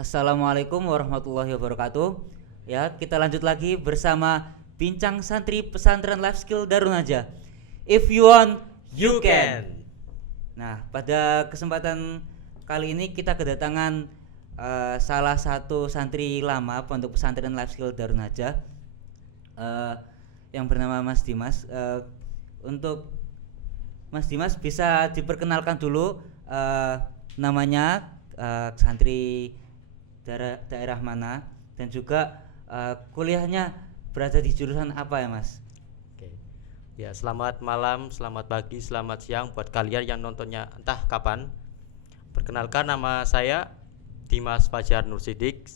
Assalamualaikum warahmatullahi wabarakatuh. Ya, kita lanjut lagi bersama Bincang Santri Pesantren Life Skill Darun Najah. If you want, you can. Nah, pada kesempatan kali ini kita kedatangan salah satu santri lama Pondok Pesantren Life Skill Darun Najah, eh, yang bernama Mas Dimas. Untuk Mas Dimas bisa diperkenalkan dulu, namanya, santri daerah mana, dan juga kuliahnya berada di jurusan apa ya Mas? Oke. Ya, selamat malam, selamat pagi, selamat siang buat kalian yang nontonnya entah kapan. Perkenalkan, nama saya Dimas Fajar Nursidik.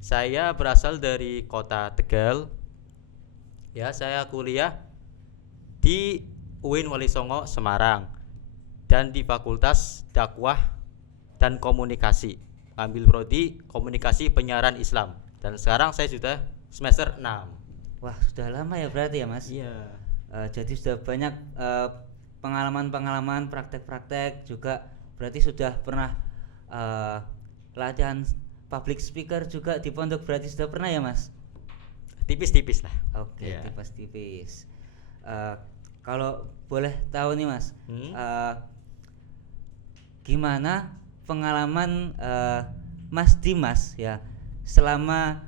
Saya berasal dari kota Tegal. Ya, saya kuliah di UIN Wali Songo Semarang dan di Fakultas Dakwah dan Komunikasi. Ambil prodi Komunikasi Penyiaran Islam. Dan sekarang saya sudah semester 6. Wah, sudah lama ya berarti ya Mas? Iya. Jadi sudah banyak pengalaman-pengalaman, praktek-praktek juga. Berarti sudah pernah latihan public speaker juga di pondok, berarti sudah pernah ya Mas? Tipis-tipis lah. Oke, Iya. tipis-tipis. Kalau boleh tahu nih Mas, gimana pengalaman Mas Dimas ya selama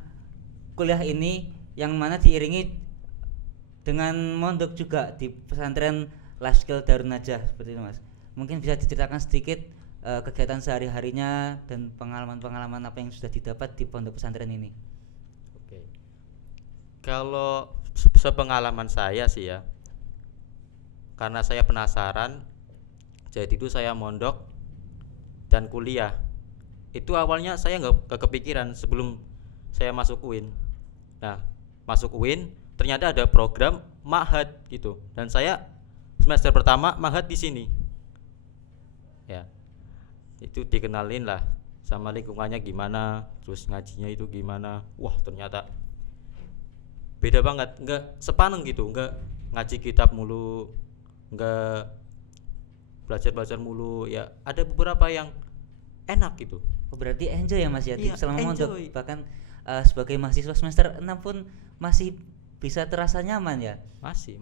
kuliah ini, yang mana diiringi dengan mondok juga di pesantren Life Skill Darun Najah seperti itu Mas. Mungkin bisa diceritakan sedikit kegiatan sehari-harinya dan pengalaman-pengalaman apa yang sudah didapat di pondok pesantren ini. Oke. Kalau sepengalaman saya sih ya, karena saya penasaran, jadi itu saya mondok dan kuliah. Itu awalnya saya nggak kepikiran sebelum saya masuk UIN. Nah, masuk UIN ternyata ada program Ma'had gitu, dan saya semester pertama Ma'had di sini. Ya, itu dikenalin lah sama lingkungannya gimana, terus ngajinya itu gimana. Wah, ternyata beda banget, nggak sepaneng gitu, nggak ngaji kitab mulu, nggak belajar mulu ya, ada beberapa yang enak gitu. Oh, berarti enjoy ya Mas ya Iya, selama mondok, enjoy. bahkan sebagai mahasiswa semester 6 pun masih bisa terasa nyaman ya. Masih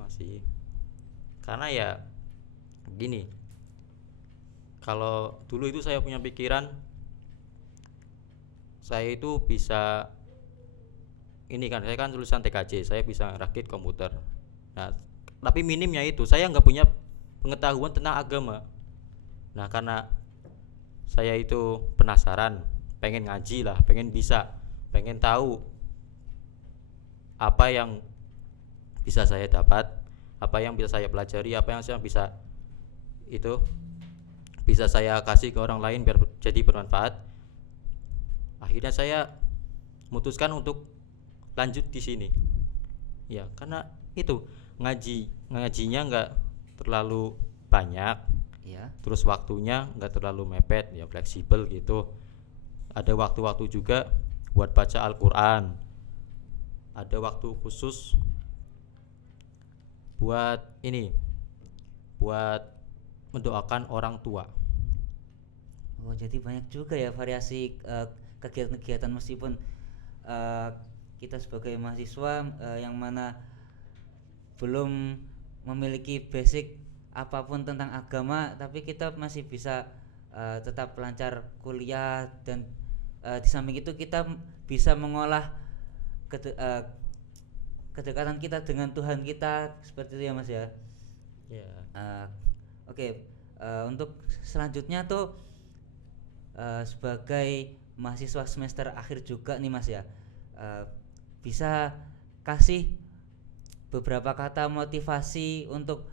karena ya gini, kalau dulu itu saya punya pikiran saya itu bisa, ini kan saya kan lulusan TKJ, saya bisa rakit komputer. Nah, tapi minimnya itu saya nggak punya pengetahuan tentang agama. Nah, karena saya itu penasaran, pengen ngaji lah, pengen bisa, pengen tahu apa yang bisa saya dapat, apa yang bisa saya pelajari, apa yang saya bisa itu bisa saya kasih ke orang lain biar jadi bermanfaat. Akhirnya saya memutuskan untuk lanjut di sini. Ya, karena itu ngajinya nggak terlalu banyak, Iya. terus waktunya nggak terlalu mepet, ya fleksibel gitu. Ada waktu-waktu juga buat baca Al-Quran, ada waktu khusus buat ini, buat mendoakan orang tua. Oh, jadi banyak juga ya variasi kegiatan-kegiatan, meskipun eh, kita sebagai mahasiswa yang mana belum memiliki basic apapun tentang agama, tapi kita masih bisa tetap lancar kuliah, dan di samping itu kita bisa mengolah eh, kedekatan kita dengan Tuhan kita seperti itu ya Mas ya. Ya. Eh, Oke, untuk selanjutnya tuh, sebagai mahasiswa semester akhir juga nih Mas ya, bisa kasih beberapa kata motivasi untuk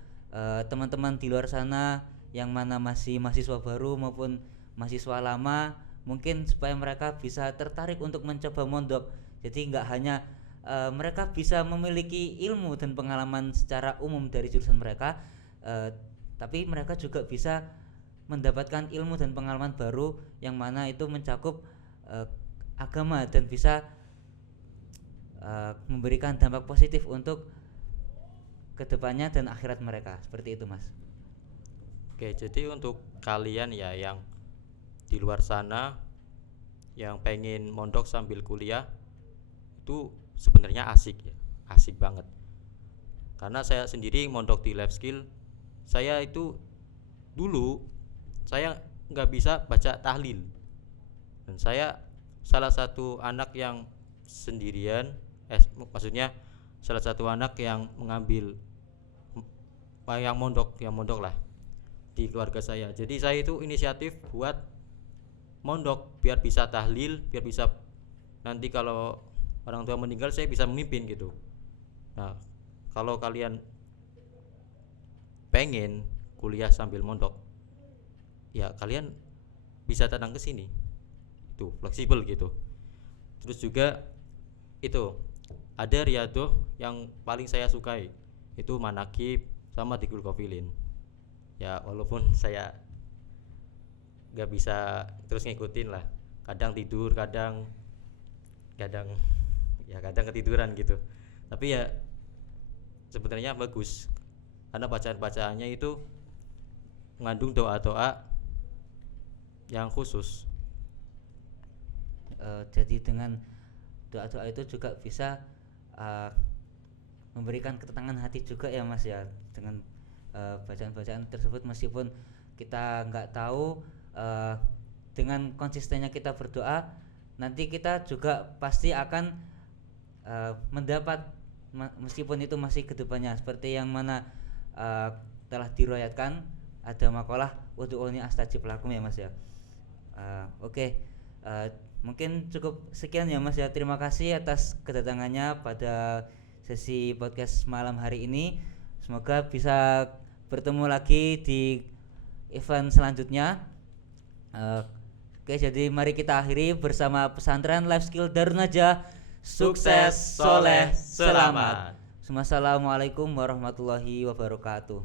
teman-teman di luar sana yang mana masih mahasiswa baru maupun mahasiswa lama, mungkin supaya mereka bisa tertarik untuk mencoba mondok. Jadi nggak hanya mereka bisa memiliki ilmu dan pengalaman secara umum dari jurusan mereka, tapi mereka juga bisa mendapatkan ilmu dan pengalaman baru yang mana itu mencakup agama dan bisa memberikan dampak positif untuk kedepannya dan akhirat mereka, seperti itu Mas. Oke, jadi untuk kalian ya yang di luar sana yang pengen mondok sambil kuliah itu sebenarnya asik ya, asik banget. Karena saya sendiri mondok di life skill, saya itu dulu saya nggak bisa baca tahlil, dan saya salah satu anak yang sendirian, maksudnya salah satu anak yang mengambil yang mondok lah di keluarga saya. Jadi saya itu inisiatif buat mondok biar bisa tahlil, biar bisa nanti kalau orang tua meninggal saya bisa memimpin gitu. Nah, kalau kalian pengen kuliah sambil mondok, ya kalian bisa datang ke sini. Itu fleksibel gitu. Terus juga itu ada riadoh yang paling saya sukai, itu manakib sama dikul kofilin. Ya walaupun saya nggak bisa terus ngikutin lah, kadang tidur, kadang ketiduran gitu. Tapi ya sebenarnya bagus karena bacaan-bacaannya itu mengandung doa-doa yang khusus. Jadi dengan doa-doa itu juga bisa memberikan ketenangan hati juga ya Mas ya, dengan bacaan-bacaan tersebut. Meskipun kita nggak tahu, dengan konsistennya kita berdoa, nanti kita juga pasti akan mendapat, meskipun itu masih kedepannya, seperti yang mana telah diriwayatkan, ada makalah ud'uni astajib lakum ya Mas ya. Oke. Mungkin cukup sekian ya Mas ya. Terima kasih atas kedatangannya pada sesi podcast malam hari ini. Semoga bisa bertemu lagi di event selanjutnya. Oke, jadi mari kita akhiri bersama pesantren Life Skill Darun Najah. Sukses, soleh, selamat. Assalamualaikum warahmatullahi wabarakatuh.